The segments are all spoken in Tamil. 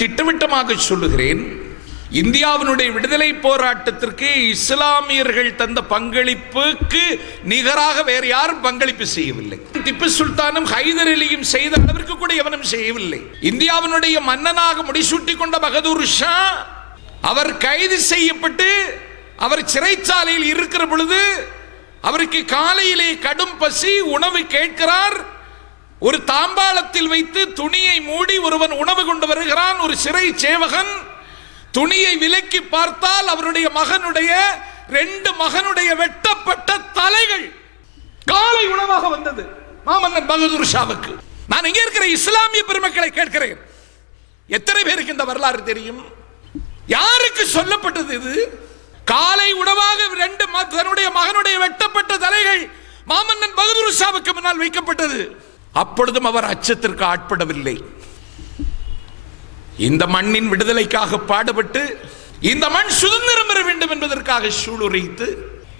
திட்டவட்டமாக சொல்லுகிறேன், இந்தியாவினுடைய விடுதலை போராட்டத்திற்கு இஸ்லாமியர்கள் தந்த பங்களிப்புக்கு நிகராக வேறு யாரும் பங்களிப்பு செய்யவில்லை. திப்பு சுல்தானும் ஹைதர் அலியும் செய்த அளவிற்கு கூட எவனும் செய்யவில்லை. இந்தியாவினுடைய மன்னனாக முடிசூட்டி கொண்ட பகதூர் ஷா அவர் கைது செய்யப்பட்டு அவர் சிறைச்சாலையில் இருக்கிற பொழுது அவருக்கு காலையிலே கடும் பசி, உணவு கேட்கிறார். ஒரு தாம்பாளத்தில் வைத்து துணியை மூடி ஒருவன் உணவு கொண்டு வருகிறான். ஒரு சிறை சேவகன் துணியை விலக்கி பார்த்தால் அவருடைய மகனுடைய 2 மகனுடைய வெட்டப்பட்ட தலைகள் காலை உணவாக வந்தது மாமன்னன் பகதூர் ஷாவுக்கு. நான் இங்கே இருக்கிற இஸ்லாமிய பெருமக்களை கேட்கிறேன், எத்தனை பேருக்கு இந்த வரலாறு தெரியும்? யாருக்கு சொல்லப்பட்டது இது? காலை உணவாக 2 தன்னுடைய மகனுடைய வெட்டப்பட்ட தலைகள் மாமன்னன் பகதூர் ஷாவுக்கு முன்னால் வைக்கப்பட்டது. அப்பொழுதும் அவர் அச்சத்திற்கு ஆட்படவில்லை. இந்த மண்ணின் விடுதலைக்காக பாடுபட்டு இந்த மண் சுதந்திரம் பெற வேண்டும் என்பதற்காக சூளுரைத்து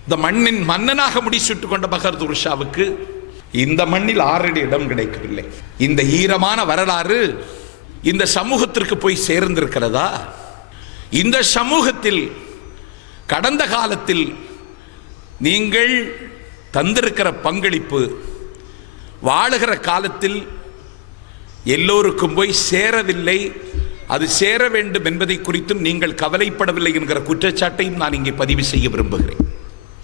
இந்த மண்ணின் மன்னனாக முடிசூட்டுக் கொண்ட பகதூர் ஷாவுக்கு இந்த மண்ணில் 6 அடி இடம் கிடைக்கவில்லை. இந்த ஈரமான வரலாறு இந்த சமூகத்திற்கு போய் சேர்ந்திருக்கிறதா? இந்த சமூகத்தில் கடந்த காலத்தில் நீங்கள் தந்திருக்கிற பங்களிப்பு வாழுகிற காலத்தில் எல்லோருக்கும் போய் சேரவில்லை. அது சேர வேண்டும் என்பதை குறித்தும் நீங்கள் கவலைப்படவில்லை என்கிற குற்றச்சாட்டையும் நான் இங்கே பதிவு செய்ய விரும்புகிறேன்.